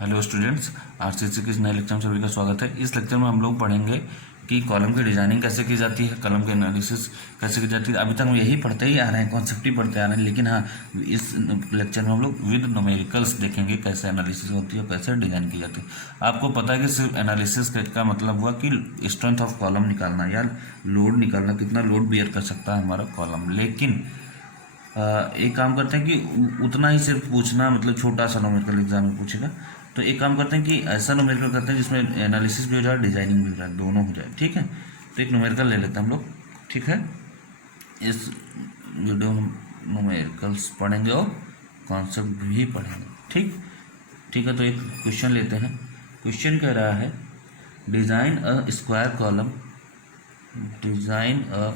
Hello students, RCC के इस नए लेक्चर में सभी का स्वागत है। इस लेक्चर में हम लोग पढ़ेंगे कि कॉलम की डिजाइनिंग कैसे की जाती है, कॉलम की एनालिसिस कैसे की जाती है। अभी तक हम यही पढ़ते ही आ रहे हैं, कॉन्सेप्ट ही पढ़ते आ रहे हैं, लेकिन हाँ, इस लेक्चर में हम लोग विद न्यूमेरिकल्स देखेंगे कैसे एनालिसिस होती है, कैसे डिजाइन की जाती है। आपको पता है कि सिर्फ एनालिसिस का मतलब हुआ कि स्ट्रेंथ ऑफ कॉलम निकालना या लोड निकालना, कितना लोड बियर कर सकता है हमारा कॉलम। लेकिन एक काम करते हैं कि उतना ही सिर्फ पूछना, मतलब छोटा सा न्यूमेरिकल एग्जाम में पूछेगा। तो एक काम करते हैं कि ऐसा न्यूमेरिकल करते हैं जिसमें एनालिसिस भी हो जाए, डिजाइनिंग भी हो जाए, दोनों हो जाए। ठीक है, तो एक न्यूमेरिकल ले लेते हैं हम लोग। ठीक है, इस वीडियो में न्यूमेरिकल्स पढ़ेंगे और कॉन्सेप्ट भी पढ़ेंगे। ठीक ठीक है, तो एक क्वेश्चन लेते हैं। क्वेश्चन कह रहा है design a square column, design a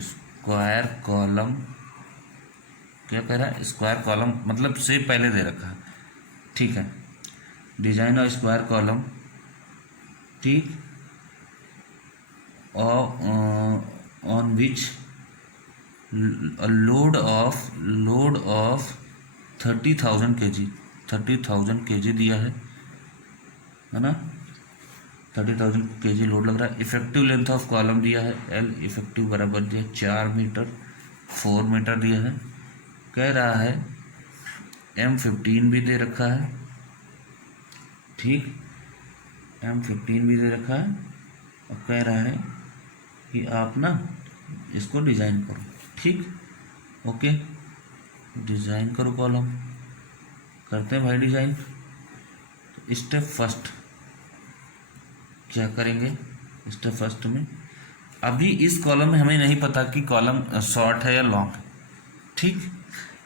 square column. क्या कह रहा है? स्क्वायर कॉलम मतलब से पहले दे रखा है। ठीक है, डिजाइन ऑफ स्क्वायर कॉलम। ठीक, on which load of 30,000 kg, 30,000 kg दिया है ना। 30,000 kg लोड लग रहा है। इफेक्टिव लेंथ ऑफ कॉलम दिया है, एल इफेक्टिव बराबर दिया 4 मीटर, 4 मीटर दिया है। कह रहा है M15 भी दे रखा है। ठीक, M15 भी दे रखा है और कह रहा है कि आप ना इसको डिज़ाइन करो। ठीक, ओके, डिज़ाइन करो कॉलम। करते हैं भाई डिज़ाइन। तो स्टेप फर्स्ट क्या करेंगे? स्टेप फर्स्ट में अभी इस कॉलम में हमें नहीं पता कि कॉलम शॉर्ट है या लॉन्ग है। ठीक,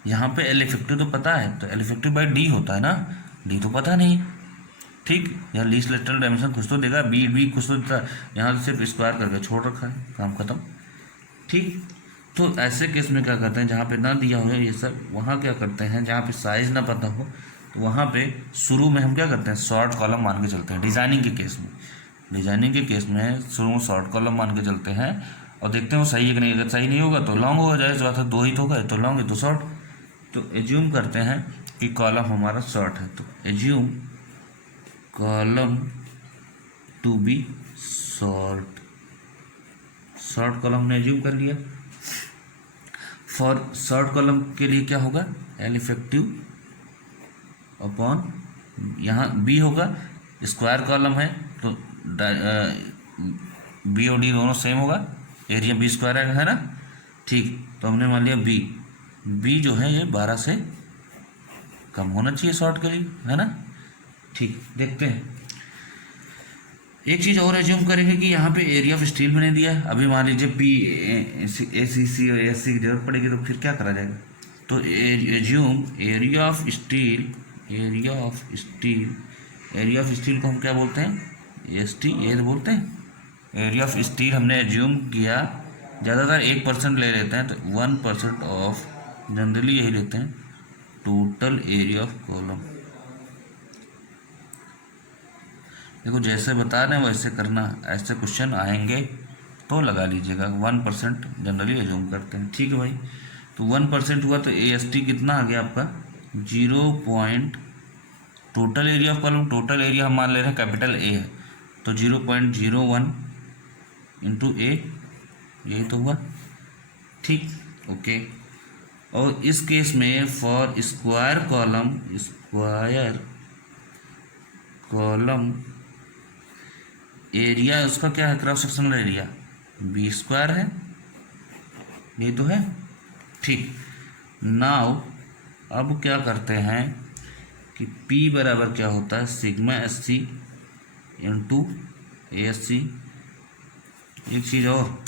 यहाँ पे एल इफेक्टिव तो पता है, तो एल इफेक्टिव बाई डी होता है ना, डी तो पता नहीं। ठीक, यहाँ लीस्ट लेटरल डायमेंशन कुछ तो देगा, बी बी कुछ तो देता है, यहाँ सिर्फ स्क्वायर करके छोड़ रखा है, काम खत्म। ठीक, तो ऐसे केस में क्या करते हैं, जहाँ पे ना दिया हो ये सब, वहाँ क्या करते हैं, जहाँ पे साइज ना पता हो, तो वहाँ पे शुरू में हम क्या करते हैं, शॉर्ट कॉलम मान के चलते हैं। डिज़ाइनिंग के केस में, डिज़ाइनिंग के केस में शुरू में शॉर्ट कॉलम मान के चलते हैं और देखते हैं वो सही है कि नहीं। अगर सही नहीं होगा तो लॉन्ग हो जाए, बात है, दो ही तो गए, तो लॉन्ग है तो शॉर्ट। तो एज्यूम करते हैं कि कॉलम हमारा शॉर्ट है, तो assume column to be short. Short column ने एज्यूम कर लिया। फॉर शॉर्ट कॉलम के लिए क्या होगा, एल इफेक्टिव अपॉन, यहाँ बी होगा, स्क्वायर कॉलम है तो बी और डी दोनों सेम होगा, एरिया बी स्क्वायर है ना। ठीक, तो हमने मान लिया बी, बी जो है ये 12 से कम होना चाहिए शॉर्ट के लिए, है ना। ठीक, देखते हैं। एक चीज़ और एज्यूम करेंगे कि यहाँ पे एरिया ऑफ स्टील मैंने दिया है। अभी मान लीजिए पी ए सी सी और एस सी की जरूरत पड़ेगी तो फिर क्या करा जाएगा, तो assume area of steel, area of steel, area of steel को हम क्या बोलते हैं, एस टी ए बोलते हैं। एरिया ऑफ स्टील हमने एज्यूम किया, ज़्यादातर 1% ले लेते हैं, तो 1% ऑफ, जनरली यही लेते हैं, टोटल एरिया ऑफ कॉलम। देखो जैसे बता रहे हैं वैसे करना, ऐसे क्वेश्चन आएंगे तो लगा लीजिएगा। 1% जनरली एज्यूम करते हैं। ठीक है भाई, तो 1% हुआ तो ए एस टी कितना आ गया आपका, 0. Total area of column, total area हम मान ले रहे हैं कैपिटल ए है, तो 0.01 इंटू ए, यही तो हुआ। ठीक, ओके। और इस केस में for square column, square column area उसका क्या है, cross sectional area B square है, ये तो है। ठीक, नाउ अब क्या करते हैं कि P बराबर क्या होता है, sigma S C into A S C. एक चीज़ और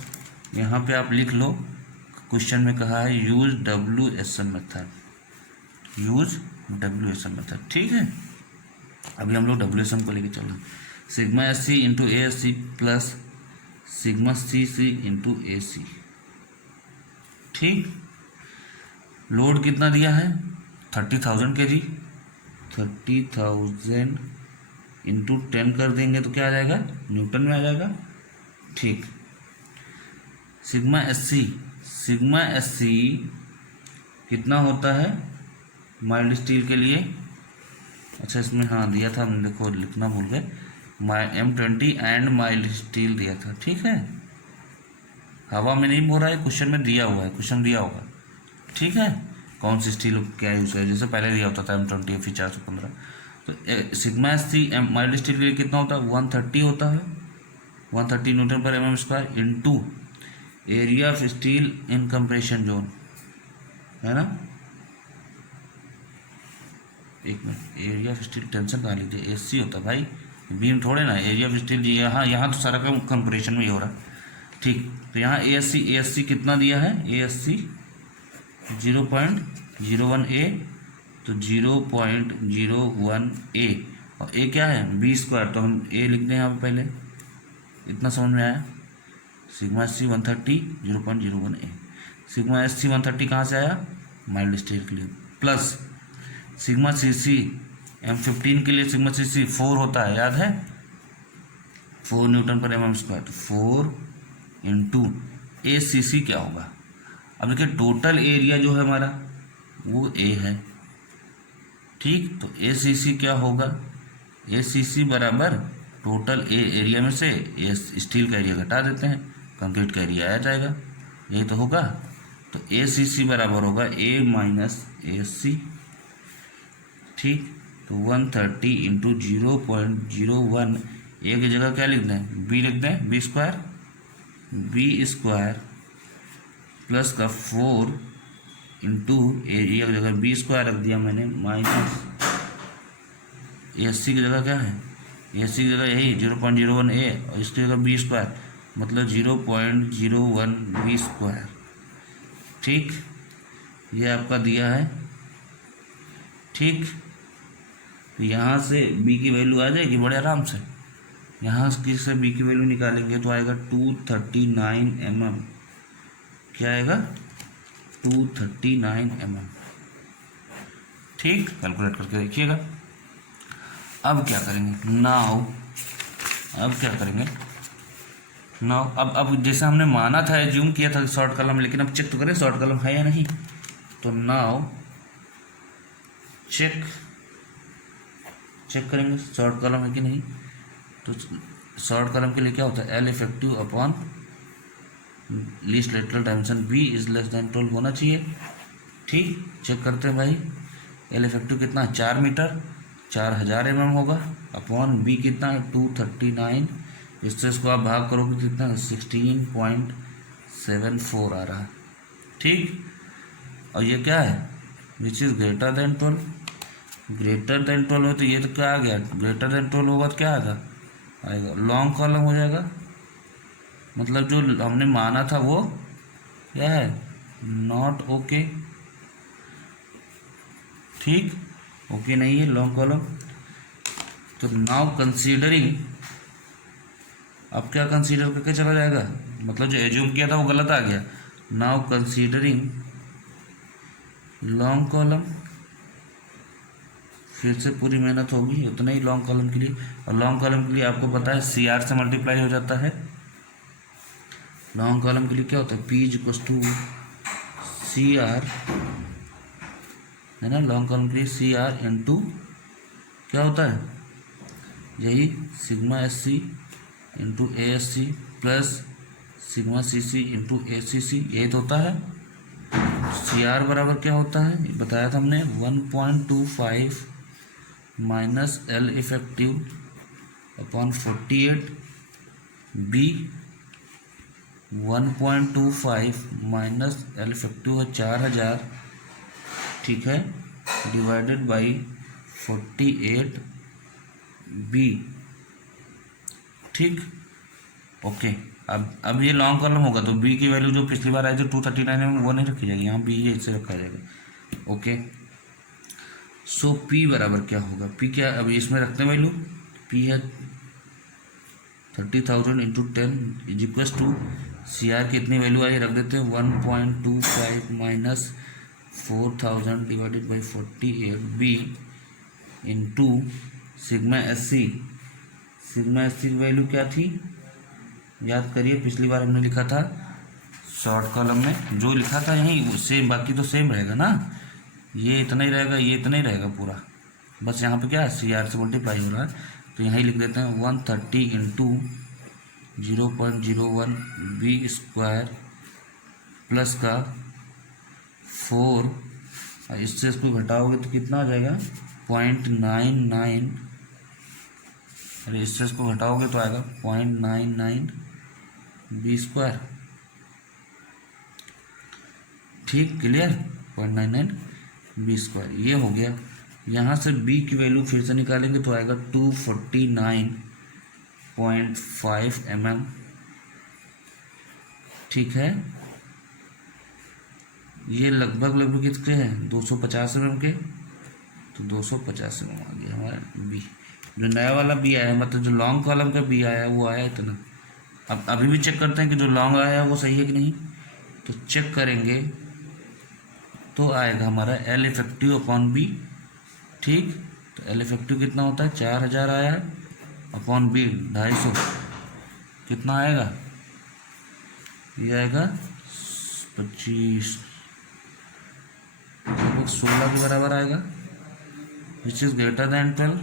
यहाँ पे आप लिख लो, क्वेश्चन में कहा है use W S M method, use W S M method. ठीक है, अभी हम लोग डब्ल्यू एस एम को लेके चल रहे हैं। Sigma S C into A S C plus sigma C C into A C. ठीक, लोड कितना दिया है, 30,000 kg, 30,000 इंटू 10 कर देंगे तो क्या आ जाएगा, न्यूटन में आ जाएगा। ठीक, sigma S C, sigma S C कितना होता है माइल्ड स्टील के लिए, अच्छा इसमें हाँ दिया था, हमने देखो लिखना भूल गए, M20 एंड माइल्ड स्टील दिया था, ठीक है। हवा में नहीं बोल रहा है, क्वेश्चन में दिया हुआ है, क्वेश्चन दिया होगा, ठीक है। कौन सी स्टील क्या यूज़ है, जैसे पहले दिया होता था M20 Fe 415। तो सिग्मा SC माइल्ड स्टील के लिए कितना होता है, 130 होता है, 130 न्यूटन पर mm² into area of steel in compression zone, है ना। एक minute, area of steel tension कहाँ लीजिए, SC होता है भाई, बीम थोड़े ना, एरिया ऑफ स्टील यहाँ तो सारा काम कंप्रेशन में ही हो रहा है, ठीक। तो यहाँ ASC कितना दिया है, ASC 0.01 A, तो 0.01 A, और A क्या है, B², तो हम A लिखते हैं यहाँ पे पहले, इतना समझ में आया। Sigma SC 130 0.01 A, sigma SC 130 कहाँ से आया, माइल्ड स्टील के लिए, प्लस सिग्मा CC M15 के लिए सिग्मा CC 4 होता है, याद है, 4 न्यूटन पर mm², तो 4 इंटू ACC क्या होगा। अब देखिए टोटल एरिया जो है हमारा वो A है, ठीक। तो ACC क्या होगा, ACC बराबर टोटल एरिया में से स्टील का एरिया घटा देते हैं, कंक्रीट का एरिया आ जाएगा, यही तो होगा। तो ACC बराबर होगा A माइनस ASC, ठीक। तो 130 इंटू 0.01 A की जगह क्या लिख दें, B लिख दें, B² प्लस का 4 इंटू एरिया की जगह B² रख दिया मैंने, माइनस ASC की जगह क्या है, ASC की जगह यही 0.01 A, और इसकी जगह B², मतलब 0.01 B², ठीक। ये आपका दिया है, ठीक। तो यहाँ से B की वैल्यू आ जाएगी बड़े आराम से, यहाँ से B की वैल्यू निकालेंगे तो आएगा 239 mm, क्या आएगा, 239 mm, ठीक। कैलकुलेट करके देखिएगा। अब क्या करेंगे, अब क्या करेंगे, अब जैसे हमने माना था, एज्यूम किया था शॉर्ट कॉलम, लेकिन अब चेक तो करें शॉर्ट कॉलम है या नहीं। तो नाउ चेक करेंगे शॉर्ट कॉलम है कि नहीं। तो शॉर्ट कॉलम के लिए क्या होता है, L effective upon least lateral dimension B is less then 12 होना चाहिए, ठीक। चेक करते हैं भाई, L इफेक्टिव कितना है, 4 मीटर, 4000 mm होगा, अपॉन B कितना है 239, इससे इसको आप भाग करोगे कितना 16.74 आ रहा है, ठीक। और ये क्या है, which is greater than 12, greater than 12 हो तो ये तो क्या आ गया, ग्रेटर देन 12 होगा तो क्या आएगा लॉन्ग कॉलम हो जाएगा, मतलब जो हमने माना था वो क्या है, नॉट ओके, ठीक, ओके नहीं है लॉन्ग कॉलम। तो नाउ कंसीडरिंग, अब क्या कंसीडर करके चला जाएगा, मतलब जो एज्यूम किया था वो गलत आ गया। नाउ कंसीडरिंग लॉन्ग कॉलम, फिर से पूरी मेहनत होगी उतना ही लॉन्ग कॉलम के लिए, और लॉन्ग कॉलम के लिए आपको पता है CR से मल्टीप्लाई हो जाता है। लॉन्ग कॉलम के लिए क्या होता है, P = CR, है ना, लॉन्ग कॉलम के लिए CR इंटू क्या होता है, यही sigma SC into ASC plus sigma CC into ACC, यही तो होता है। CR बराबर क्या होता है, ये बताया था हमने, 1.25 minus L effective upon 48, B 1.25 minus L effective है 4000, ठीक है, डिवाइडेड बाई 48 B, ठीक, ओके। अब ये लॉन्ग कॉलम होगा तो B की वैल्यू जो पिछली बार आई थी 239 में वो नहीं रखी जाएगी, यहाँ B ये इससे रखा जाएगा, ओके। सो P बराबर क्या होगा, P क्या, अभी इसमें रखते हैं वैल्यू, P है 30,000 into 10 is equals to CR कितनी वैल्यू आई रख देते हैं 1.25 minus 4000 divided by 48 B into sigma SC की वैल्यू क्या थी, याद करिए, पिछली बार हमने लिखा था शॉर्ट कॉलम में जो लिखा था यहीं सेम, बाकी तो सेम रहेगा ना, ये इतना ही रहेगा, ये इतना ही रहेगा पूरा, बस यहाँ पे क्या है, सी आर से मल्टीप्लाई हो रहा है, तो यहाँ ही लिख देते हैं 130 इंटू 0.01 बी स्क्वायर प्लस का 4, इससे इसको घटाओगे तो कितना आ जाएगा 0.99, अरे इससे इसको घटाओगे तो आएगा 0.99 बी स्क्वायर। ठीक, क्लियर, 0.99 बी स्क्वायर ये हो गया। यहाँ से b की वैल्यू फिर से निकालेंगे तो आएगा 249.5 mm। ठीक है, ये लगभग कितने हैं 250 mm के, तो 250 mm आ गया हमारा b। जो नया वाला b आया है, मतलब जो लॉन्ग कॉलम का b आया है वो आया इतना। अब अभी भी चेक करते हैं कि जो लॉन्ग आया है वो सही है कि नहीं, तो चेक करेंगे तो आएगा हमारा एल इफेक्टिव अपॉन बी। ठीक, तो एल इफेक्टिव कितना होता है 4000 आया है, अपॉन बी 250, कितना आएगा, ये आएगा 25, लगभग 16 के बराबर आएगा। Which is greater than 12,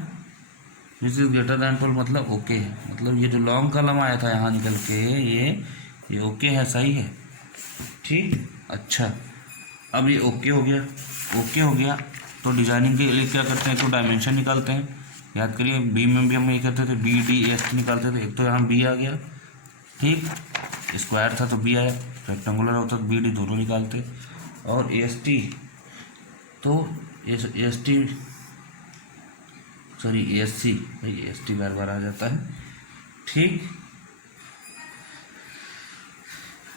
which is greater than 12 मतलब ओके है, मतलब ये जो लॉन्ग कॉलम आया था यहाँ निकल के ये ओके है, सही है। ठीक, अच्छा, अब ये ओके हो गया, ओके हो गया तो डिजाइनिंग के लिए क्या करते हैं, तो डायमेंशन निकालते हैं। याद करिए बी में भी हम ये करते थे, बी डी एस निकालते थे। एक तो यहाँ बी आ गया, ठीक, स्क्वायर था तो बी आया, रेक्टेंगुलर होता तो बी डी दोनों निकालते। और एस टी, तो S T sorry S C, भाई एस टी बार बार आ जाता है। ठीक,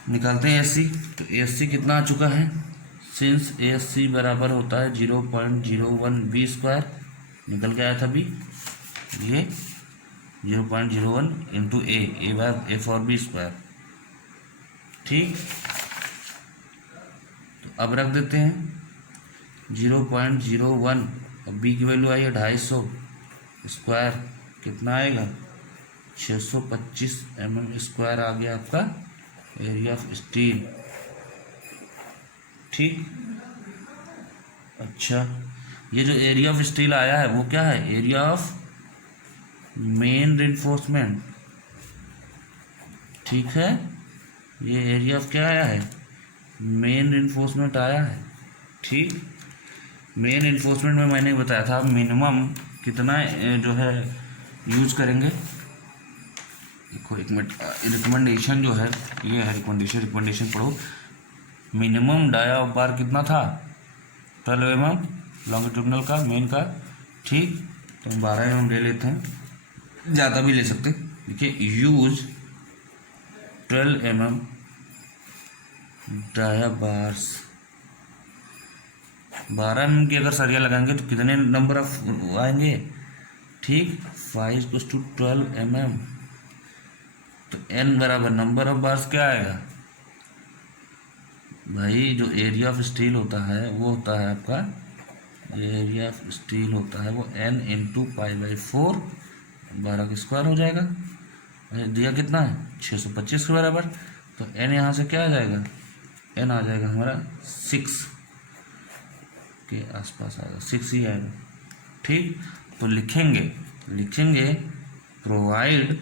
निकालते हैं एस सी, तो एस सी कितना आ चुका है, सिंस एस सी बराबर होता है 0.01 बी स्क्वायर, निकल के आया था बी, ये 0.01 into A bar A for B square. ठीक, तो अब रख देते हैं 0.01, अब बी की वैल्यू आई है 250 स्क्वायर, कितना आएगा 625 mm स्क्वायर आ गया आपका एरिया ऑफ स्टील। ठीक, अच्छा, ये जो एरिया ऑफ स्टील आया है वो क्या है, एरिया ऑफ मेन रिइंफोर्समेंट। ठीक है, ये एरिया ऑफ क्या आया है, मेन रिइंफोर्समेंट आया है। ठीक, मेन रिइंफोर्समेंट में मैंने बताया था मिनिमम कितना जो है यूज करेंगे। देखो एक मिनट, रिकमेंडेशन जो है ये है, रिकमेंडेशन पढ़ो। मिनिमम डाया ऑफ बार कितना था 12 mm लॉन्गिट्यूडनल का, मेन का। ठीक, तो हम 12 mm ले लेते हैं, ज़्यादा भी ले सकते। देखिए, use 12 mm dia bars, 12 mm की अगर सरिया लगाएंगे तो कितने नंबर ऑफ आएंगे। ठीक, 5/12 mm, तो n बराबर नंबर ऑफ बार्स क्या आएगा भाई, जो एरिया ऑफ स्टील होता है वो होता है आपका, एरिया ऑफ स्टील होता है वो n इंटू π/4, 12 का स्क्वायर हो जाएगा। दिया कितना है 625 के बराबर, तो n यहाँ से क्या आ जाएगा, n आ जाएगा हमारा 6 के आसपास आएगा, 6 ही आएगा। ठीक, तो लिखेंगे provide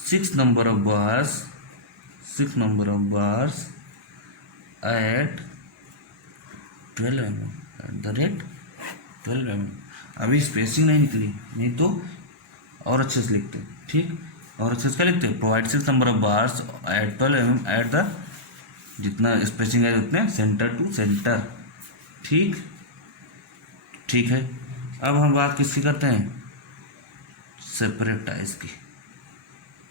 6 number of bars at 12 mm, at the rate 12 mm। अभी स्पेसिंग नहीं निकली, नहीं तो और अच्छे से लिखते। ठीक, और अच्छे से क्या लिखते, provide 6 number of bars at 12 mm at the, जितना स्पेसिंग है उतने सेंटर टू सेंटर। ठीक, ठीक है, अब हम बात किसकी करते हैं, सेपरेट टाइज की,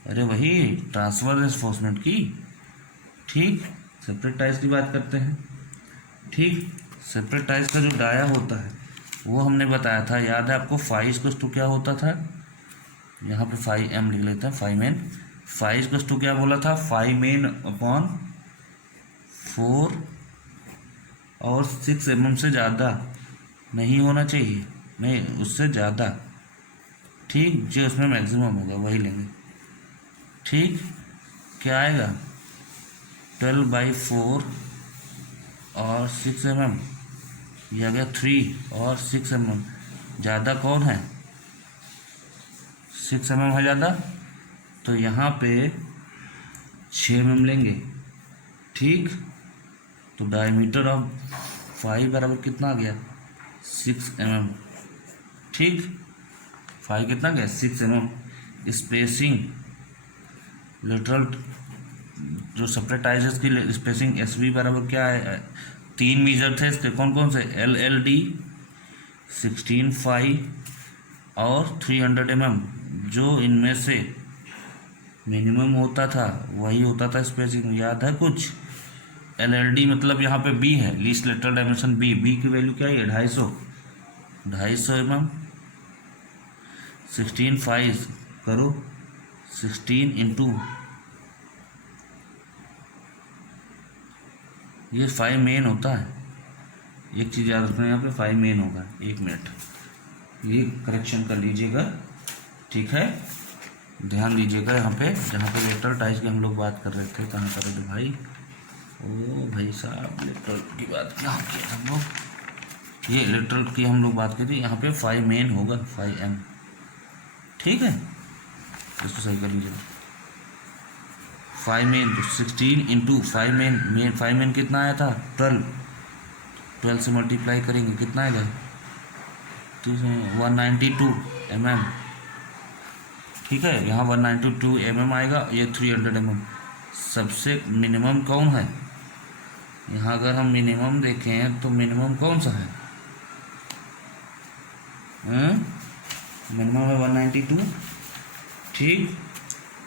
अरे वही ट्रांसवर्स रिइंफोर्समेंट की। ठीक, सेपरेट टाइज की बात करते हैं। ठीक, सेपरेट टाइज का जो डाया होता है वो हमने बताया था, याद है आपको, 5 क्या होता था, यहाँ पे 5m लिख लेते हैं, 5n, 5 क्या बोला था, 5n अपॉन 4, और 6 mm से ज़्यादा नहीं होना चाहिए, नहीं उससे ज़्यादा। ठीक, जो उसमें मैक्सिमम होगा वही लेंगे। ठीक, क्या आएगा 12/4 और 6 mm, ये आ गया 3 और 6 mm। ज़्यादा कौन है? 6 mm है ज़्यादा, तो यहाँ पे 6 mm लेंगे। ठीक, तो डायमीटर ऑफ 5 बराबर कितना आ गया? 6 mm। ठीक, 5 कितना गया? 6 mm। स्पेसिंग लेटरल जो सेपरेट टाइज की स्पेसिंग एस बी बराबर क्या है? 3 मीजर थे इसके, कौन कौन से? LLD 16 और 300 mm। जो इनमें से मिनिमम होता था वही होता था स्पेसिंग, याद है कुछ? LLD मतलब यहाँ पे B है, लीस्ट लेटरल डायमेंशन B की वैल्यू क्या है? 250 mm। 16 करो, 16 इंटू ये 5 मेन होता है। एक चीज़ याद रखना, यहाँ पे 5 मेन होगा। 1 मिनट, ये करेक्शन कर लीजिएगा, ठीक है? ध्यान दीजिएगा यहाँ पे, जहाँ पे लेटरल टाइज की हम लोग बात कर रहे थे। कहाँ कर रहे थे भाई? ओ भाई साहब, लेटरल की बात कहाँ की हम लोग? ये लेटरल की हम लोग बात करी, यहाँ पे 5 मेन होगा, 5M। ठीक है, इसको सही कर लीजिएगा। 5 मेन, तो 16 इंटू 5 मेन 5 मेन कितना आया था? 12 से मल्टीप्लाई करेंगे, कितना आएगा? 192 mm। ठीक है, यहाँ 192 mm आएगा, ये 300 mm। सबसे मिनिमम कौन है? यहाँ अगर हम मिनिमम देखें तो मिनिमम कौन सा है? मिनिमम है 192। ठीक,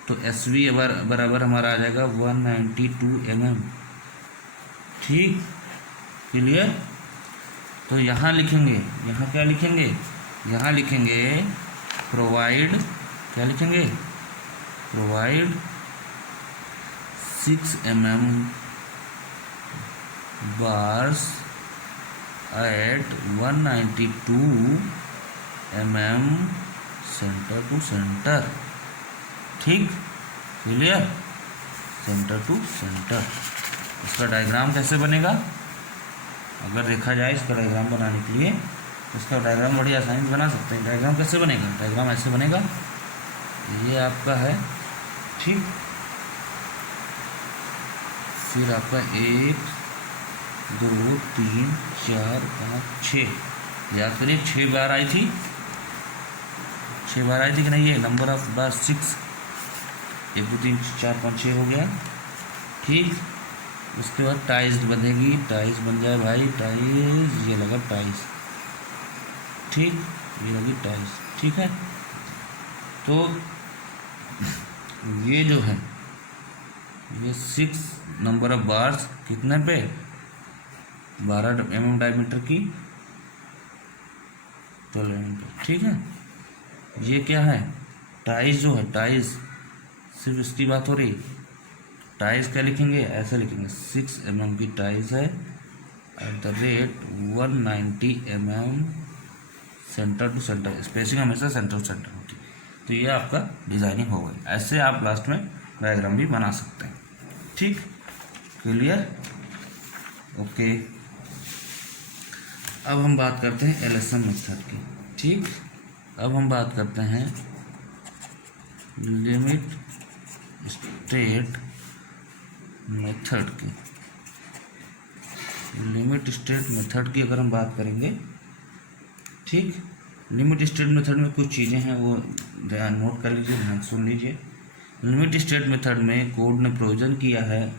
तो एस वी बराबर हमारा आ जाएगा 192 mm। ठीक, क्लियर? तो यहाँ लिखेंगे, यहाँ क्या लिखेंगे? यहाँ लिखेंगे प्रोवाइड, क्या लिखेंगे? Provide 6 mm bars at 192 mm centre to centre. ठीक, क्लियर? Center to center. इसका डायग्राम कैसे बनेगा? अगर देखा जाए इसका डायग्राम बनाने के लिए, इसका डायग्राम बड़ी आसानी से बना सकते हैं। डायग्राम कैसे बनेगा? डायग्राम ऐसे बनेगा, ये आपका है, ठीक, फिर आपका 1 2 3 4 5 6, याद करिए 6 बार आई थी, 6 बार आई थी कि नहीं? ये नंबर ऑफ बार 6, 1 2 3 4 5 6 हो गया। ठीक, उसके बाद टाइज बनेगी, टाइज बन जाए भाई, टाइज, ये लगा टाइज। ठीक, ये लगी टाइज। ठीक है, तो ये जो है ये 6 नंबर ऑफ बार्स कितने पे? 12 mm डायमीटर की 12 mm। ठीक है, ये क्या है? टाइज जो है, टाइज, सिर्फ इसकी बात हो रही। टाइज क्या लिखेंगे? ऐसा लिखेंगे 6 mm की टाइज है at the rate 190 mm centre to center. Spacing हमेशा सेंटर टू सेंटर होती है। तो ये आपका डिजाइनिंग हो गई। ऐसे आप लास्ट में डायग्राम भी बना सकते हैं। ठीक, क्लियर? ओके, अब हम बात करते हैं एलएसएम मेथड की। ठीक, अब हम बात करते हैं लिमिट स्टेट मेथड की। लिमिट स्टेट मेथड की अगर हम बात करेंगे, ठीक, लिमिट स्टेट मेथड में कुछ चीज़ें हैं, वो ध्यान नोट कर लीजिए, ध्यान सुन लीजिए। लिमिट स्टेट मेथड में कोड ने प्रोविजन किया है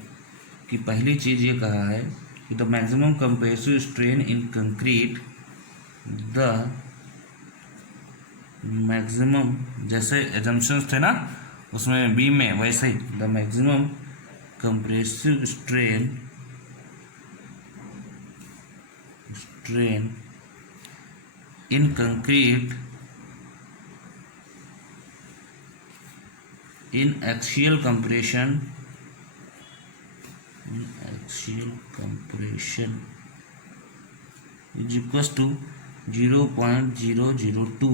कि पहली चीज़ ये कहा है कि the maximum compressive strain in concrete, the maximum, जैसे एजम्पशंस थे ना उसमें बीम में, वैसे ही the maximum compressive strain in concrete in axial compression is equals to 0.002।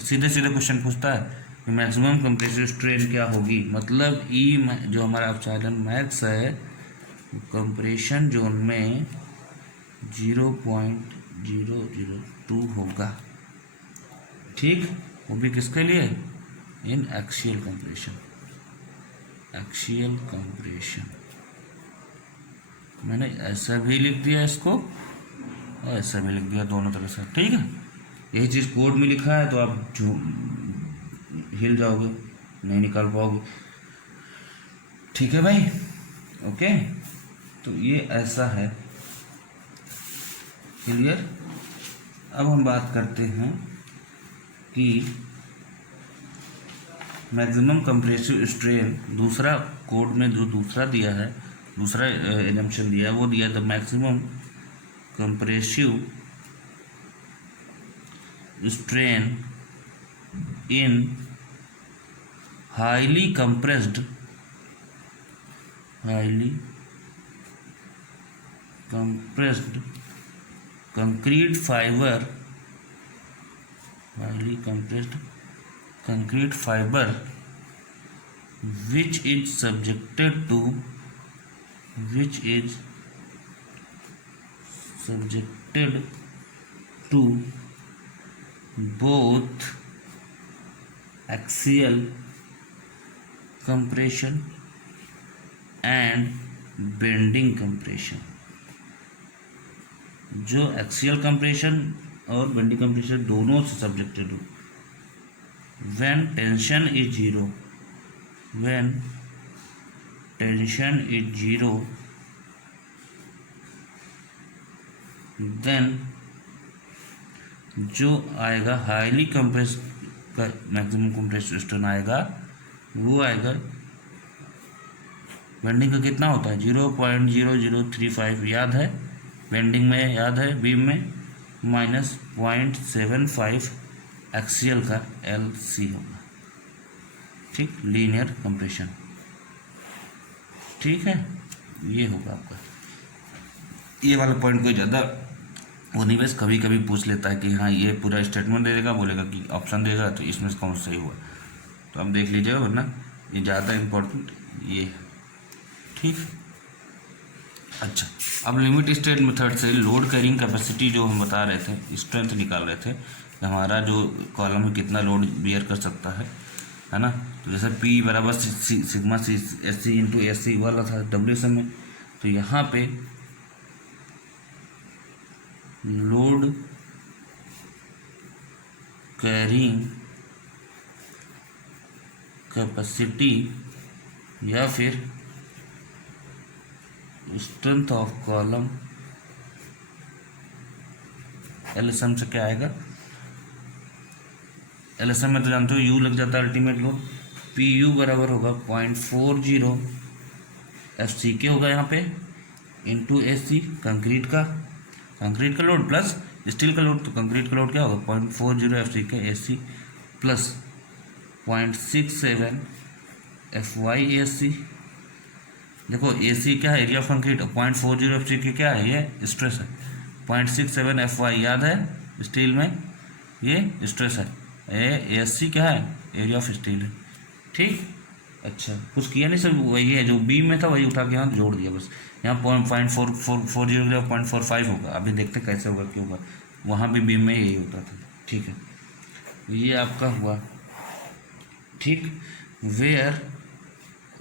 सीधे सीधे क्वेश्चन पूछता है कि मैक्सिमम कंप्रेसिव स्ट्रेन क्या होगी, मतलब ई जो हमारा एप्सिलॉन मैक्स है कंप्रेशन जोन में 0.002 होगा। ठीक, वो भी किसके लिए? इन एक्सियल कंप्रेशन। एक्सियल कंप्रेशन मैंने ऐसा भी लिख दिया इसको और ऐसा भी लिख दिया, दोनों तरह से। ठीक है, यही चीज़ कोड में लिखा है तो आप हिल जाओगे, नहीं निकाल पाओगे। ठीक है भाई, ओके। तो ये ऐसा है, क्लियर। अब हम बात करते हैं कि मैक्सिमम कंप्रेसिव स्ट्रेन, दूसरा कोड में जो दूसरा दिया है, दूसरा एजम्पशन दिया है, वो दिया the maximum compressive strain in highly compressed concrete fiber, highly compressed concrete fiber which is subjected to both axial compression and bending compression। जो एक्सियल कंप्रेशन और बेंडिंग कंप्रेशन दोनों से सब्जेक्टेड हो। when tension is zero then जो आएगा highly compress का maximum compressive strain आएगा, वो आएगा बेंडिंग का कितना होता है 0.0035, याद है बेंडिंग में, याद है बीम में, माइनस 0.75 एक्सियल का LC होगा। ठीक, लीनियर कंप्रेशन। ठीक है, ये होगा आपका। ये वाला पॉइंट कोई ज़्यादा वो नहीं, बस कभी कभी पूछ लेता है कि हाँ ये पूरा स्टेटमेंट दे देगा, बोलेगा कि ऑप्शन देगा तो इसमें से कौन सही हुआ, तो आप देख लीजिएगा, वरना ये ज़्यादा इम्पोर्टेंट ये। ठीक, अच्छा, अब लिमिट स्टेट मेथड से लोड कैरिंग कैपेसिटी जो हम बता रहे थे, स्ट्रेंथ निकाल रहे थे, हमारा जो कॉलम में कितना लोड बियर कर सकता है ना। तो जैसे P बराबर सिग्मा सी SC इंटू SC वाला था WSM में, तो यहाँ पे लोड कैरिंग कैपेसिटी या फिर स्ट्रेंथ ऑफ कॉलम LSM से क्या आएगा। LSM में तो जानते हो U लग जाता है अल्टीमेट लोड, PU बराबर होगा 0.40 FCK होगा यहाँ पे इंटू SC, कंक्रीट का लोड प्लस स्टील का लोड। तो कंक्रीट का लोड क्या होगा 0.40 FCK SC प्लस 0.67 FYAC। देखो AC क्या है, एरिया ऑफ कंक्रीट, 0.40 FCK क्या है, ये स्ट्रेस है। 0.67 FY याद है स्टील में, ये स्ट्रेस है। ASC क्या है, एरिया ऑफ स्टील है। ठीक, अच्छा कुछ किया नहीं सर, वही है जो बीम में था वही उठा के यहाँ जोड़ दिया बस। यहाँ 0.40 0.45 होगा, अभी देखते कैसे होगा, क्यों होगा, वहाँ भी बीम में यही होता था। ठीक है, ये आपका हुआ। ठीक, वेयर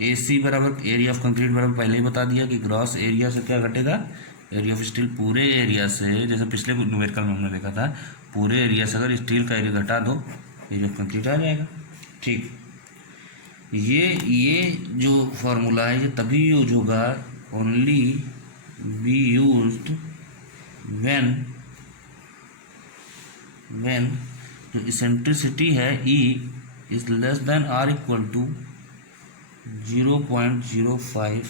AC बराबर एरिया ऑफ कंक्रीट बराबर पहले ही बता दिया कि ग्रॉस एरिया से क्या घटेगा, एरिया ऑफ स्टील पूरे एरिया से, जैसे पिछले न्यूमेरिकल में हमने देखा था, पूरे एरिया से अगर स्टील का एरिया घटा दो, एरिया ऑफ कंक्रीट आ जाएगा। ठीक, ये जो फार्मूला है ये तभी यूज होगा, ओनली बी यूज्ड व्हेन जो इसेंट्रिसिटी है E is less than or equal to 0.05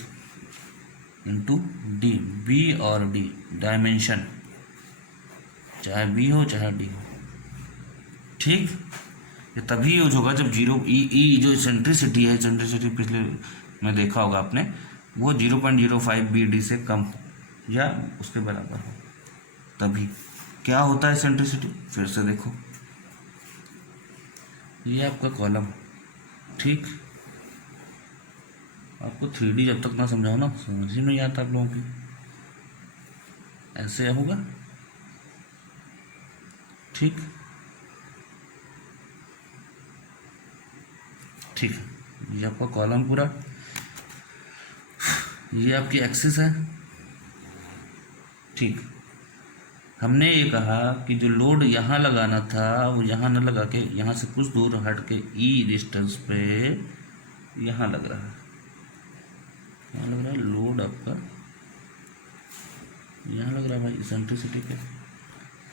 into D। B और D डायमेंशन, चाहे B हो चाहे D हो। ठीक, ये तभी यूज होगा जब E जो इसेंट्रिसिटी है, इसेंट्रिसिटी पिछले में देखा होगा आपने, वो 0.05 BD से कम हो या उसके बराबर हो, तभी क्या होता है इसेंट्रिसिटी। फिर से देखो, ये आपका कॉलम। ठीक, आपको 3D जब तक ना समझाओ ना समझ ही नहीं आता आप लोगों की। ऐसे होगा, ठीक ठीक है। ये आपका कॉलम पूरा, ये आपकी एक्सिस है, ठीक। हमने ये कहा कि जो लोड यहाँ लगाना था वो यहाँ न लगा के यहाँ से कुछ दूर हट के ई डिस्टेंस पे यहाँ लग रहा है, यहाँ लग रहा है लोड आपका, यहाँ लग रहा है भाई इसेंट्रिसिटी पे,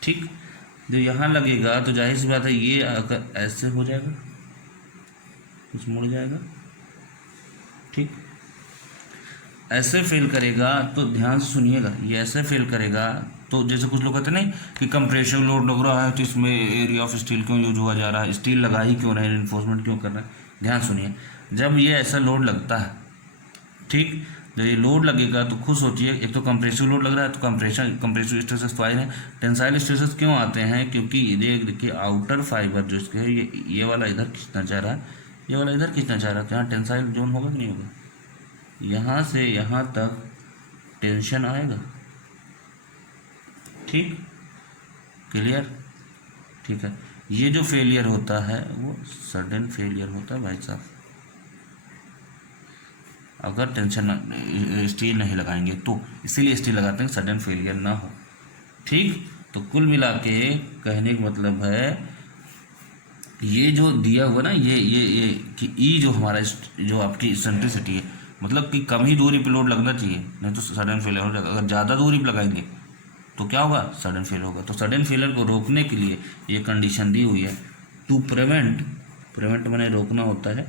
ठीक। जो यहाँ लगेगा तो जाहिर सी बात है ये अगर ऐसे हो जाएगा, कुछ मुड़ जाएगा, ठीक। ऐसे फेल करेगा तो ध्यान से सुनिएगा, ये ऐसे फेल करेगा तो जैसे कुछ लोग कहते नहीं कि कंप्रेशन लोड लग रहा है तो इसमें एरिया ऑफ स्टील क्यों यूज हुआ जा रहा है, स्टील लगा ही क्यों रहा है, इन्फोर्समेंट क्यों कर रहा है। ध्यान सुनिए, जब ये ऐसा लोड लगता है, ठीक, जब ये लोड लगेगा तो खुद सोचिए, एक तो कंप्रेसिव लोड लग रहा है तो कंप्रेसिव स्ट्रेसेस तो आए हैं, टेंसाइल स्ट्रेसेस क्यों आते हैं, क्योंकि ये देखिए आउटर फाइबर जो इसके है ये वाला इधर खींचना चाह रहा है, ये वाला इधर खींचना चाह रहा है, तो यहाँ टेंसाइल जोन होगा कि नहीं होगा, यहाँ से यहाँ तक टेंशन आएगा, ठीक, क्लियर, ठीक है। ये जो फेलियर होता है वो सडन फेलियर होता है भाई साहब, अगर टेंशन स्टील नहीं लगाएंगे तो, इसीलिए स्टील लगाते हैं सडन फेलियर ना हो, ठीक। तो कुल मिला के कहने का मतलब है ये जो दिया हुआ ना ये कि ई जो हमारा जो आपकी इसेंट्रिसिटी है, मतलब कि कम ही दूरी पे लोड लगना चाहिए, नहीं तो सडन फेलियर हो जाएगा। अगर ज़्यादा दूरी पे लगाएंगे तो क्या होगा, सडन फेलियर होगा। तो सडन फेलियर को रोकने के लिए ये कंडीशन दी हुई है, टू प्रिवेंट मैंने रोकना होता है,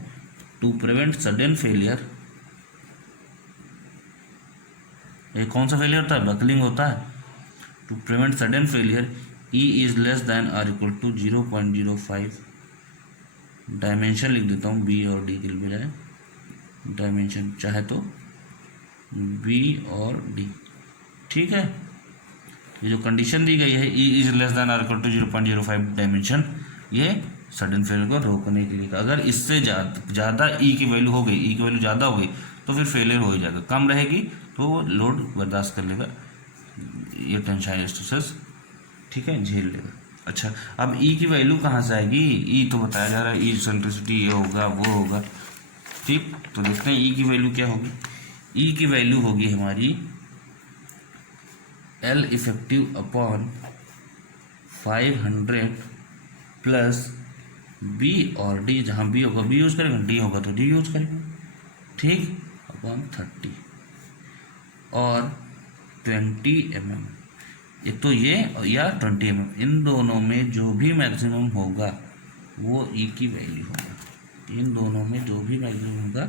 टू प्रिवेंट सडन फेलियर। ये कौन सा फेलियर होता है, बकलिंग होता है। To prevent sudden failure E is less than or equal to 0.05, dimension लिख देता हूँ बी और डी के बजाय, डायमेंशन चाहे तो बी और डी, ठीक है। ये जो कंडीशन दी गई है E is less than or equal to 0.05 dimension, ये सडन फेलियर को रोकने के लिए। अगर इससे ज़्यादा ई की वैल्यू हो गई, ई की वैल्यू ज़्यादा हो गई तो फिर फेलियर हो ही जाएगा, कम रहेगी तो वो लोड बर्दाश्त कर लेगा, ये टेंसाइल स्ट्रेसेस, ठीक है, झेल लेगा। अच्छा, अब ई की वैल्यू कहाँ से आएगी, ई तो बताया जा रहा है ई इसेंट्रिसिटी ये होगा वो होगा, ठीक। तो देखते हैं ई की वैल्यू क्या होगी। ई की वैल्यू होगी हमारी L effective upon 500 plus B और डी, जहाँ बी होगा बी यूज़ करेंगे, डी होगा तो डी यूज़ करेंगे, ठीक, अपॉन 30 और 20 mm, एक तो ये या 20 mm, इन दोनों में जो भी मैक्सिमम होगा वो ई की वैल्यू होगा, इन दोनों में जो भी मैक्सिमम होगा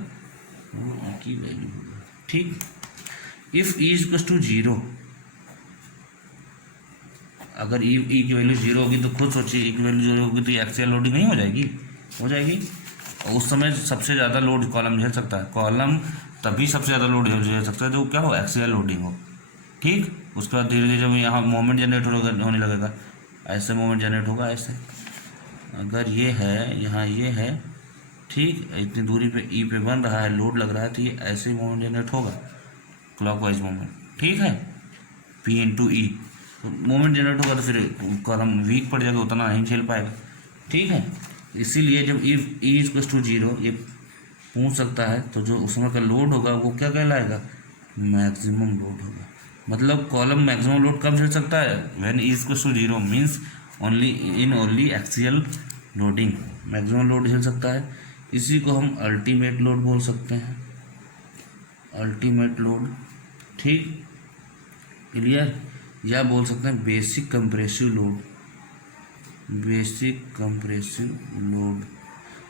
वो ई की वैल्यू होगा, ठीक। इफ़ ई इक्वल्स टू 0, अगर ई की वैल्यू 0 होगी तो खुद सोचिए ई की वैल्यू 0 होगी तो एक्सियल लोडिंग नहीं हो जाएगी, हो जाएगी। और उस समय सबसे ज़्यादा लोड कॉलम झेल सकता है, कॉलम तभी सबसे ज़्यादा लोड झेल सकता है जो क्या हो, एक्सियल लोडिंग हो, ठीक। उसके बाद धीरे धीरे जब यहाँ मोमेंट जनरेट होने लगेगा, ऐसे मोमेंट जनरेट होगा, ऐसे अगर ये है यहाँ ये है, ठीक, इतनी दूरी पे ई पे बन रहा है, लोड लग रहा है तो ये ऐसे ही मोमेंट जनरेट होगा, क्लॉकवाइज मोमेंट, ठीक है, पी इंटू ई, मोमेंट जनरेट होगा तो फिर कॉलम वीक पड़ जाएगा, उतना नहीं झेल पाएगा, ठीक है। इसीलिए जब ई इक्वल्स टू 0 ये पूछ सकता है तो जो उस समय का लोड होगा वो क्या कहलाएगा, मैक्सिमम लोड होगा। मतलब कॉलम मैक्सिमम लोड कब झेल सकता है, when E equals to 0 means only axial loading maximum load झेल सकता है। इसी को हम अल्टीमेट लोड बोल सकते हैं, अल्टीमेट लोड, ठीक, क्लियर। या बोल सकते हैं basic compressive load, basic compressive load.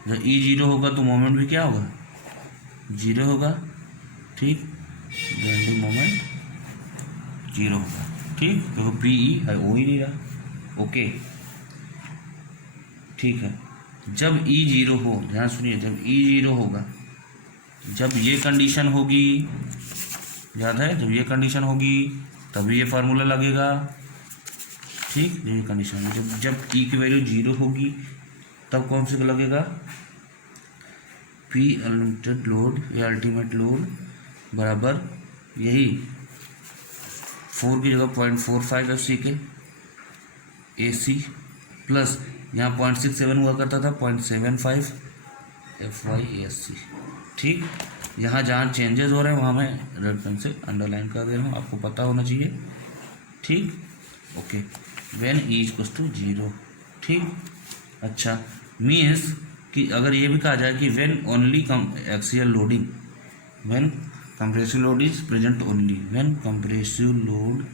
जब ई 0 होगा तो मोमेंट भी क्या होगा, 0 होगा, ठीक, बेंडिंग मोमेंट 0 होगा, ठीक, क्योंकि पी ई है हो ही नहीं रहा, ओके, ठीक है। जब ई 0 हो, ध्यान सुनिए, जब ई 0 होगा, जब ये कंडीशन होगी, याद है, जब ये कंडीशन होगी तभी ये फार्मूला लगेगा, ठीक, ये कंडीशन है। जब ई की वैल्यू 0 होगी तब कौन सी लगेगा, पी अनलिमिटेड लोड या अल्टीमेट लोड बराबर यही 4 की जगह 0.45 एफ सी के ए सी, प्लस यहाँ 0.67 हुआ करता था 0.75 एफ वाई एस सी। ठीक, यहाँ जहाँ चेंजेस हो रहे हैं वहाँ मैं रेड पेन से अंडरलाइन कर दे रहा हूँ, आपको पता होना चाहिए। ठीक, okay. When E equals to 0। ठीक, अच्छा, मीन्स कि अगर ये भी कहा जाए कि when only axial loading, when compressive load is present only, when compressive load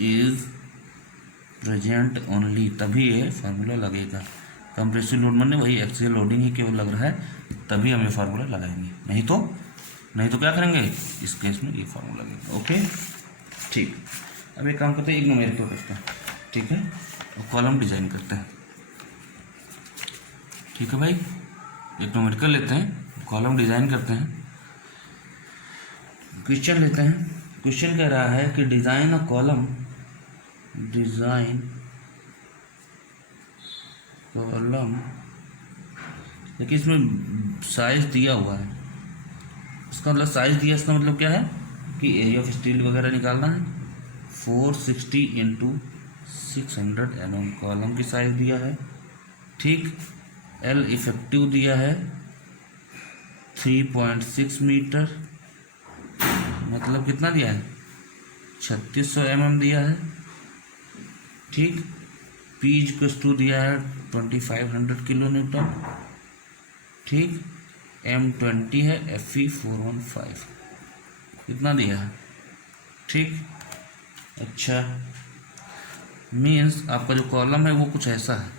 is present only, तभी ये फार्मूला लगेगा। कंप्रेसिव लोड माने वही एक्सियल लोडिंग ही केवल लग रहा है, तभी हम ये फार्मूला लगाएंगे, नहीं तो क्या करेंगे, इस केस में ये फार्मूला लगेगा। ओके, ठीक। अब एक काम करते हैं, एक न्यूमेरिकल करते हैं, ठीक है, और कॉलम डिजाइन करते हैं। ठीक है भाई, एक न्यूमेरिकल लेते हैं, कॉलम डिजाइन करते हैं। क्वेश्चन लेते हैं, क्वेश्चन कह रहा है कि design a column, design column, देखिए इसमें साइज दिया हुआ है, इसका मतलब साइज दिया, इसका मतलब क्या है कि एरिया ऑफ स्टील वगैरह निकालना है। 460 इंटू 600 mm कॉलम की साइज दिया है। ठीक, एल इफेक्टिव दिया है 3.6 मीटर, मतलब कितना दिया है, 3600 mm दिया है। ठीक, पी इक्वल्स टू दिया है 2500 किलो न्यूटन। ठीक, M20 है, FE 415 इतना दिया है। ठीक, अच्छा, मीन्स आपका जो कॉलम है वो कुछ ऐसा है,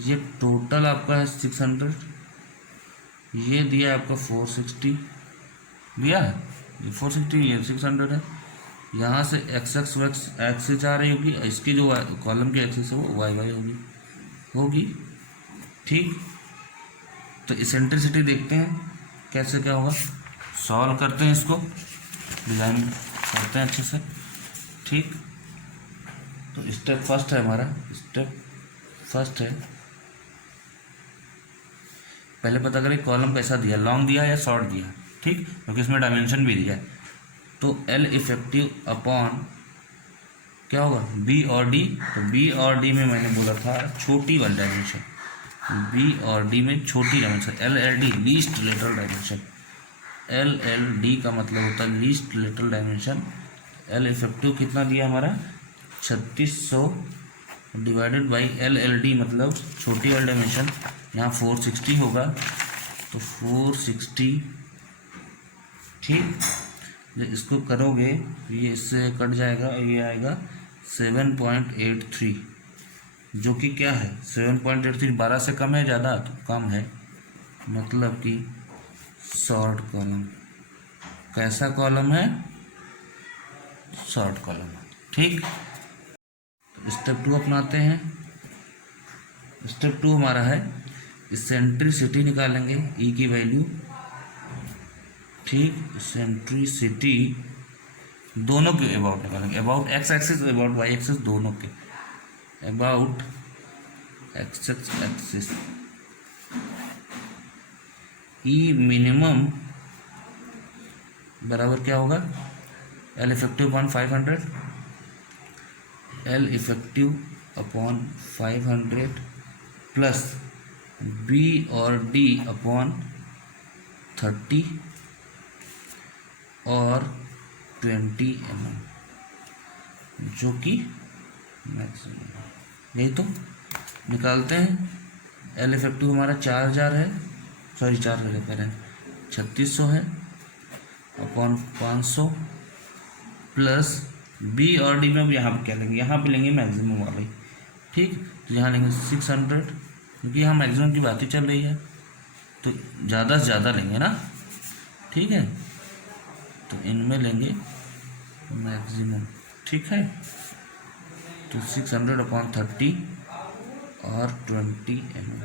ये टोटल आपका है 600, ये दिया है आपका 460 दिया है, ये 460, ये 600 है। यहाँ से एक्सिस आ रही होगी, इसकी जो कॉलम की एक्सिस है वो वाई होगी। ठीक, तो इसेंट्रिसिटी देखते हैं कैसे क्या होगा, सॉल्व करते हैं, इसको डिज़ाइन करते हैं अच्छे से। ठीक, तो स्टेप फर्स्ट है हमारा, स्टेप फर्स्ट है, पहले पता करें कॉलम कैसा दिया, लॉन्ग दिया या शॉर्ट दिया। ठीक, क्योंकि इसमें डायमेंशन भी दिया है, तो एल इफेक्टिव अपॉन क्या होगा, बी और डी। तो बी और डी में मैंने बोला था छोटी वाली डायमेंशन, बी और डी में छोटी dimension, L L D least lateral dimension, L L D का मतलब होता है least lateral dimension. L effective कितना दिया हमारा 3600 divided by L L D मतलब छोटी वाली डायमेंशन, यहाँ 460 होगा, तो 460। ठीक, जब इसको करोगे ये इससे कट जाएगा, ये आएगा 7.83, जो कि क्या है 7.83, 12 से कम है, ज़्यादा तो कम है, मतलब कि शॉर्ट कॉलम। कैसा कॉलम है, शॉर्ट कॉलम। ठीक, स्टेप 2 अपनाते हैं। स्टेप 2 हमारा है इसेंट्रिसिटी निकालेंगे, ई की वैल्यू। ठीक, इसेंट्रिसिटी दोनों के अबाउट निकालेंगे, about X axis, about Y axis, दोनों के about X axis. E minimum बराबर क्या होगा, L effective upon 500, L effective upon 500 plus B और डी अपॉन 30 और 20 mm, जो कि मैक्सिमम। यही तो निकालते हैं। एल इफेक्टिव हमारा 4000 है, सॉरी 4000 कह रहे हैं, 3600 है अपॉन 500 प्लस बी और डी में अब यहाँ पर क्या लेंगे, यहाँ पे लेंगे मैक्सिमम वाले। ठीक, तो यहाँ लेंगे 600, क्योंकि यहाँ मैक्सिमम की बात ही चल रही है, तो ज़्यादा से ज़्यादा लेंगे ना। ठीक है, तो इनमें लेंगे मैक्सिमम। ठीक है, तो 600 अपॉन 30 और 20 mm।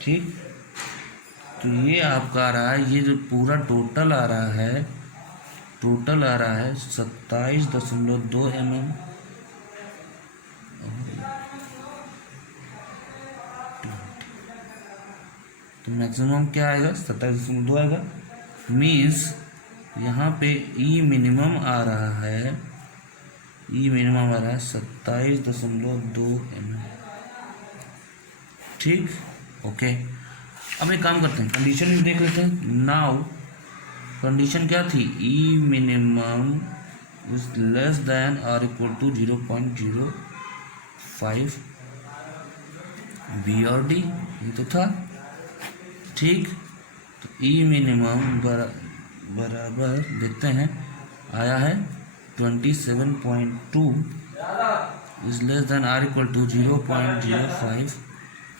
ठीक, तो ये आपका आ रहा है, ये जो पूरा टोटल आ रहा है, टोटल आ रहा है 27.2 mm। तो मैक्सिमम क्या आएगा 27.2 आएगा। मीन्स यहाँ पे ई मिनिमम आ रहा है, ई मिनिमम आ रहा है 27.2 mm। ठीक, ओके। अब एक काम करते हैं, कंडीशन भी देख लेते हैं। नाउ कंडीशन क्या थी, ई मिनिमम इज लेस देन और इक्वल टू 0.05 बी और डी, ये तो था। ठीक, तो ई मिनिमम बराबर देखते हैं आया है 27.2 is less than or equal to 0.05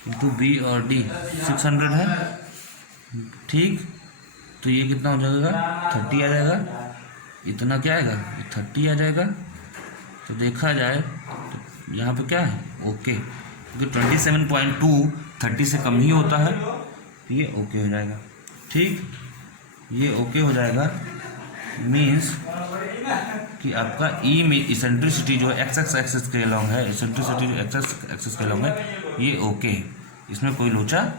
into B और डी 600 है। ठीक, तो ये कितना हो जाएगा 30 आ जाएगा। इतना क्या आएगा, 30 आ जाएगा। तो देखा जाए तो यहाँ पे क्या है, ओके, क्योंकि 27.2 30 से कम ही होता है, तो ये ओके हो जाएगा। ठीक, ये ओके हो जाएगा। मीन्स कि आपका ई में इसेंट्रिसिटी जो एक्स एक्सिस के अलॉन्ग है, इसेंट्रिसिटी जो एक्स एक्सिस के अलॉन्ग है, ये ओके है, इसमें कोई लोचा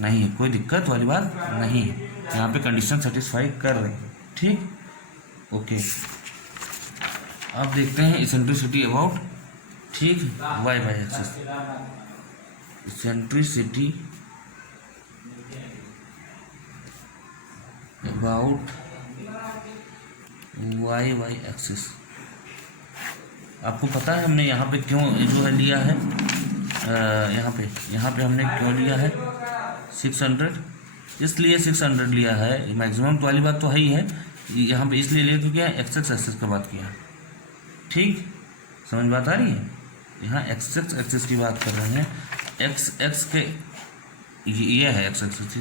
नहीं है, कोई दिक्कत वाली बात नहीं है। यहाँ पे कंडीशन सेटिस्फाई कर रही है। ठीक, ओके। अब देखते हैं इसेंट्रिसिटी अबाउट, ठीक, Y Y axis, eccentricity about Y Y axis. आपको पता है हमने यहाँ पे क्यों जो है लिया है, यहाँ पे हमने क्यों लिया है 600, इसलिए 600 लिया है। मैक्सिमम वाली बात तो है ही है, यहाँ पे इसलिए लिया क्योंकि एक्स एक्सिस की बात किया। ठीक, समझ बात आ रही है। यहाँ एक्स एक्सिस की बात कर रहे हैं, एक्स के ये है एक्स एक्सिस,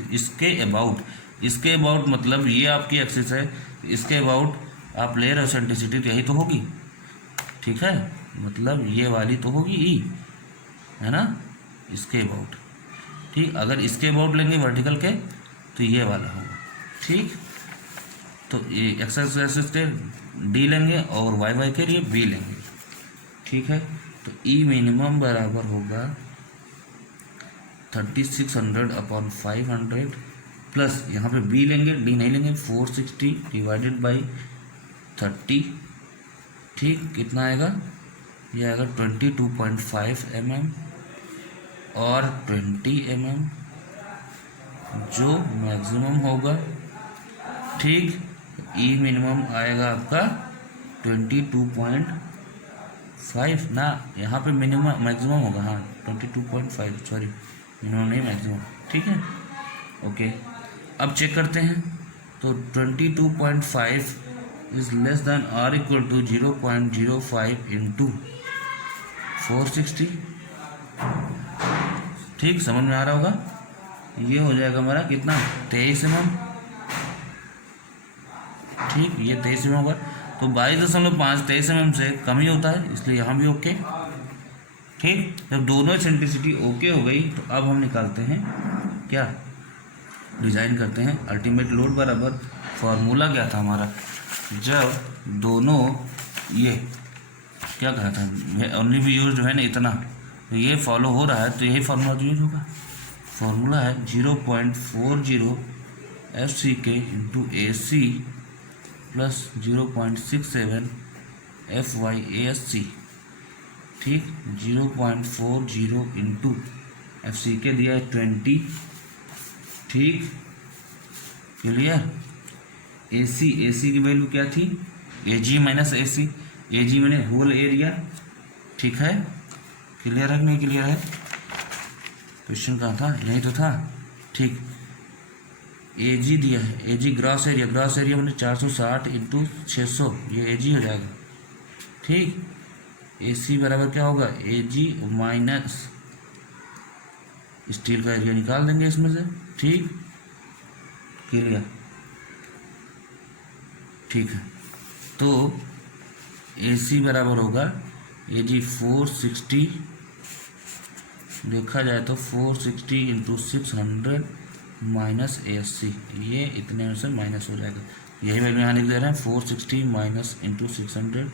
इसके अबाउट मतलब ये आपकी एक्सिस है, इसके अबाउट आप ले रहे हो सेंट्रिसिटी, तो यही तो होगी। ठीक है, मतलब ये वाली तो होगी ई, है ना, इसके अबाउट। ठीक, अगर इसके अबाउट लेंगे वर्टिकल के तो ये वाला होगा। ठीक, तो ये एक्स एक्सिस के डी लेंगे और वाई वाई के लिए बी लेंगे। ठीक है, तो ई मिनिमम बराबर होगा 3600 अपॉन 500 प्लस यहाँ पे बी लेंगे, डी नहीं लेंगे, 460 डिवाइडेड बाई 30। ठीक, कितना आएगा, ये आएगा 22.5 mm और 20 mm जो मैक्सिमम होगा। ठीक, ई मिनिमम आएगा आपका 22.5 ना, यहाँ पे मिनिमम मैक्सिमम होगा, हाँ 22.5, सॉरी मिनिमम नहीं मैक्सिमम। ठीक है, ओके। अब चेक करते हैं, तो 22.5 is less than or equal to 0.05 into 460। ठीक, समझ में आ रहा होगा। ये हो जाएगा हमारा कितना 23 mm। ठीक, ये 23 mm होगा, तो 22.5 23 mm से कम ही होता है, इसलिए यहाँ भी ओके। ठीक, जब दोनों सेंट्रिसिटी ओके हो गई तो अब हम निकालते हैं क्या, डिज़ाइन करते हैं अल्टीमेट लोड बराबर। फॉर्मूला क्या था हमारा, जब दोनों ये क्या कहा था, ओनली वी यूज जो है ना इतना, तो ये फॉलो हो रहा है तो यही फार्मूला यूज होगा। फार्मूला है 0.40 FCK into AC plus 0.67 FYASC। ठीक, 0.40 इंटू FCK दिया है 20। ठीक, क्लियर। AC की वैल्यू क्या थी, AG माइनस AC, AG मैंने होल एरिया। ठीक है, क्लियर है कि नहीं क्लियर है, क्वेश्चन कहाँ था, यही तो था। ठीक, AG दिया है, AG ग्रॉस एरिया मैंने 460 इंटू 600, ये AG हो जाएगा। ठीक, AC बराबर क्या होगा, AG माइनस स्टील का एरिया निकाल देंगे इसमें से। ठीक, क्लियर। ठीक है, तो AC बराबर होगा AG 460, देखा जाए तो 460 इंटू 600 माइनस ASC, ये इतने में से माइनस हो जाएगा। यही वैल्यू यहाँ लिख दे रहे हैं, 460 माइनस इंटू 600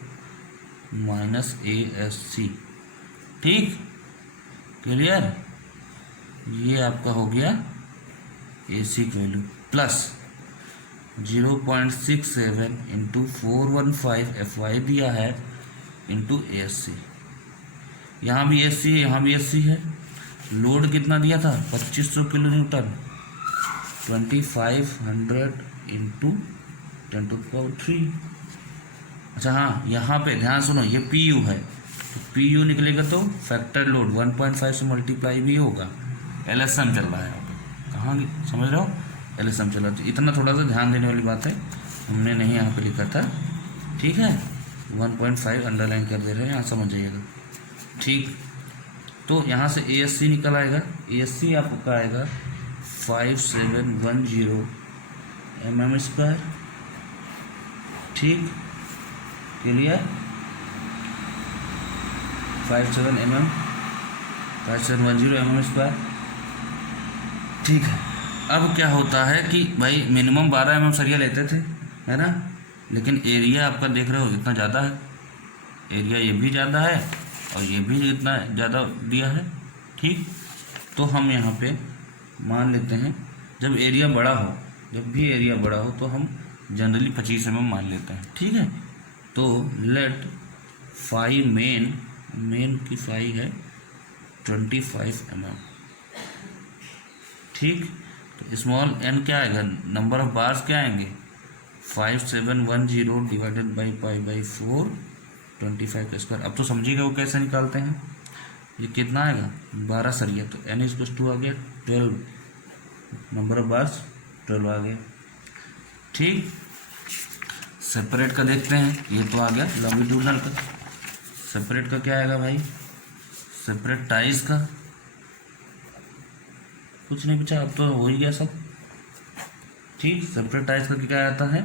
माइनस ASC। ठीक, क्लियर। ये आपका हो गया AC की वैल्यू प्लस 0.67 इंटू 415 FY दिया है इंटू ASC। यहाँ भी ASC है, यहाँ भी ASC है। लोड कितना दिया था 2500 किलो न्यूटन, 2500 इंटू 10⁻³ अच्छा हाँ, यहाँ पे ध्यान सुनो, ये PU है तो PU निकलेगा तो फैक्टर लोड 1.5 से मल्टीप्लाई भी होगा। LSM चल रहा है यहाँ पे, कहाँ समझ रहे हो, LSM चल रहा है। इतना थोड़ा सा ध्यान देने वाली बात है, हमने नहीं यहाँ पे लिखा था, ठीक है। 1.5 अंडरलाइन कर दे रहे हैं, यहाँ समझ जाइएगा, ठीक। तो यहाँ से ASC निकल आएगा, ASC आपका आएगा 5710 mm², ठीक, क्लियर। 5710 mm², ठीक है। अब क्या होता है कि भाई मिनिमम 12 mm सरिया लेते थे, है ना, लेकिन एरिया आपका देख रहे हो इतना ज़्यादा है, एरिया ये भी ज़्यादा है और ये भी इतना ज़्यादा दिया है, ठीक। तो हम यहाँ पे मान लेते हैं जब एरिया बड़ा हो, जब भी एरिया बड़ा हो तो हम जनरली 25 mm मान लेते हैं, ठीक है। तो लेट फाई मेन की फाई है 25 mm, ठीक। तो स्मॉल n क्या आएगा, नंबर ऑफ बार्स क्या आएंगे 5710 डिवाइडेड बाई π/4 25 का स्क्वायर। अब तो समझिएगा वो कैसे निकालते हैं, ये कितना आएगा 12 सरिया, तो n=2 आ गया 12, नंबर ऑफ बार्स 12 आ गया, ठीक। सेपरेट का देखते हैं, ये तो आ गया लॉन्गिट्यूडनल का। सेपरेट का क्या आएगा भाई, सेपरेट टाइज का कुछ नहीं बचा, अब तो हो ही गया सब, ठीक। सेपरेट टाइज का क्या आता है,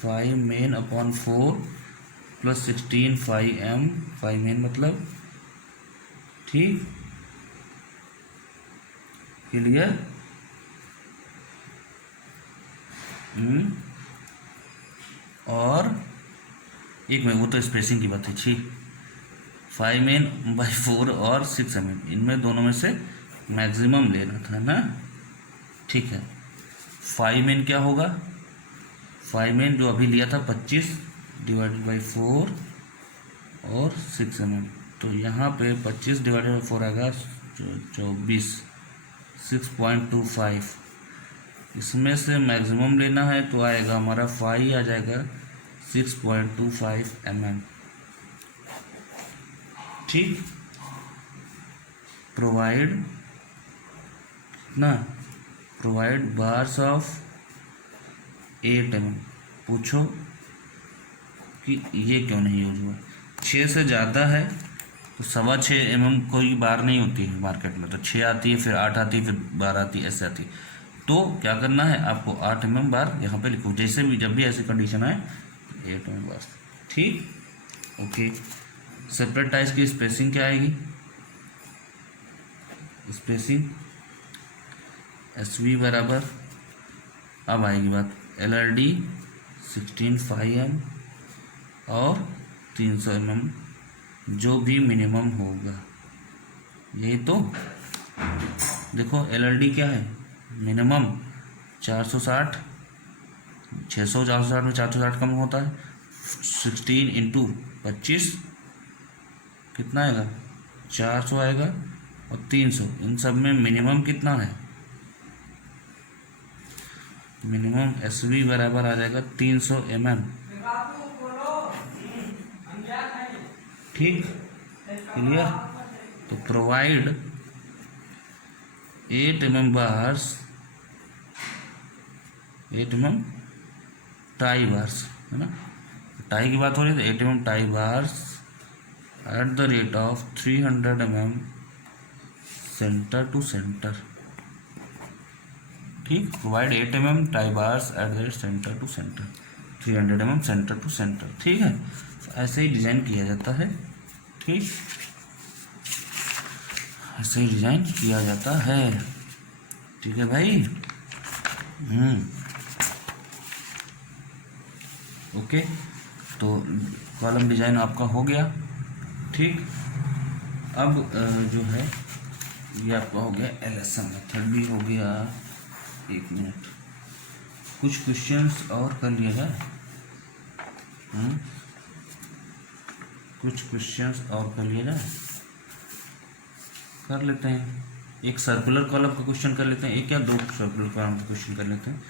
phi mean upon 4 plus 16 phi m, phi mean मतलब, ठीक, क्लियर। और एक में वो तो स्पेसिंग की बात है, ठीक। 5 मेन बाई 4 और 6 mm, इनमें दोनों में से मैक्सिमम लेना था ना, ठीक है। 5 मेन क्या होगा, 5 मेन जो अभी लिया था 25 डिवाइडेड बाई 4 और 6 mm, तो यहाँ पे 25 डिवाइडेड बाई 4 आएगा 24, 6.25। इसमें से मैक्सिमम लेना है तो आएगा हमारा फाई आ जाएगा 6.25 mm, ठीक। Provide bars of 8 mm। पूछो कि ये क्यों नहीं यूज हुआ, 6 से ज़्यादा है तो 6.25 mm कोई बार नहीं होती है मार्केट में, तो 6 आती है, फिर 8 आती है, फिर 12 आती है, ऐसे आती है। तो क्या करना है आपको 8 mm बार यहाँ पे लिखो, जैसे भी जब भी ऐसी कंडीशन आए 8 mm बार, ठीक, ओके। सेपरेट टाइज की स्पेसिंग क्या आएगी, स्पेसिंग SV बराबर, अब आएगी बात LRD 16 फाई m और 300 mm जो भी मिनिमम होगा, यही तो देखो LRD क्या है मिनिमम 460, 600 460 में 460 कम होता है, 16 इंटू 25 कितना आएगा 400 आएगा, और 300, इन सब में मिनिमम कितना है, मिनिमम SV बराबर आ जाएगा 300 mm, ठीक, क्लियर। तो provide 8 mm bars, 8 mm tie bars, है ना, टाई की बात हो रही है, तो 8 mm tie bars at the rate of 300 mm centre to centre, ठीक। Provide 8 mm tie bars at the rate centre to centre, 300 mm centre to centre, ठीक है। तो ऐसे ही डिज़ाइन किया जाता है, ठीक, ऐसे ही डिज़ाइन किया जाता है, ठीक है भाई। ओके, तो कॉलम डिज़ाइन आपका हो गया, ठीक। अब जो है ये आपका हो गया LSM मेथड भी हो गया। 1 मिनट, कुछ क्वेश्चंस और कर लिया जाए। कुछ क्वेश्चंस और कर लिया जाए, कर लेते हैं। एक सर्कुलर कॉलम का क्वेश्चन कर लेते हैं, एक या 2 सर्कुलर कॉलम का क्वेश्चन कर लेते हैं,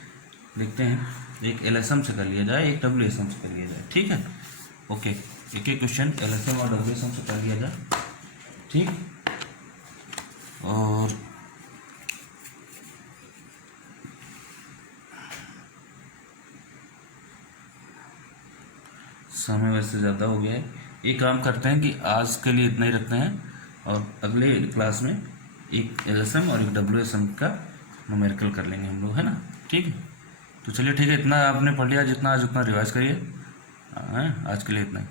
देखते हैं। एक LSM से कर लिया जाए, एक WSM से कर लिया जाए, ठीक है। ओके, एक एक क्वेश्चन LSM और WSM से कर लिया जाए, ठीक। और समय वैसे ज़्यादा हो गया है, एक काम करते हैं कि आज के लिए इतना ही रखते हैं, और अगले क्लास में एक LSM और एक WSM का न्यूमेरिकल कर लेंगे हम लोग, है ना, ठीक है। तो चलिए ठीक है, इतना आपने पढ़ लिया, जितना आज उतना रिवाइज करिए। हाँ, आज के लिए इतना ही।